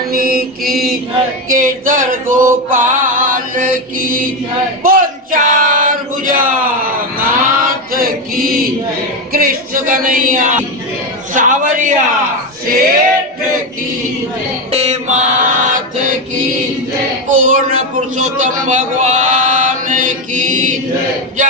रानी की, केसर गोपाल की, बोल चार भुजा नाथ की, कृष्ण कन्हैया सावरिया सेठ की, माथ की, पूर्ण पुरुषोत्तम भगवान की जय।